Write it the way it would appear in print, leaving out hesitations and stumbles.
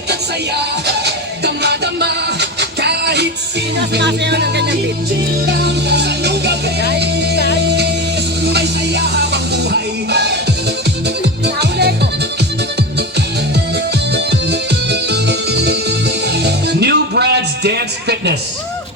Init at saya, dama-dama, kahit sino. Sumasayaw ng ganyang beat. Chill lang sa gabi, Kahit may saya habang buhay. nauli ko. New Brad's Dance Fitness.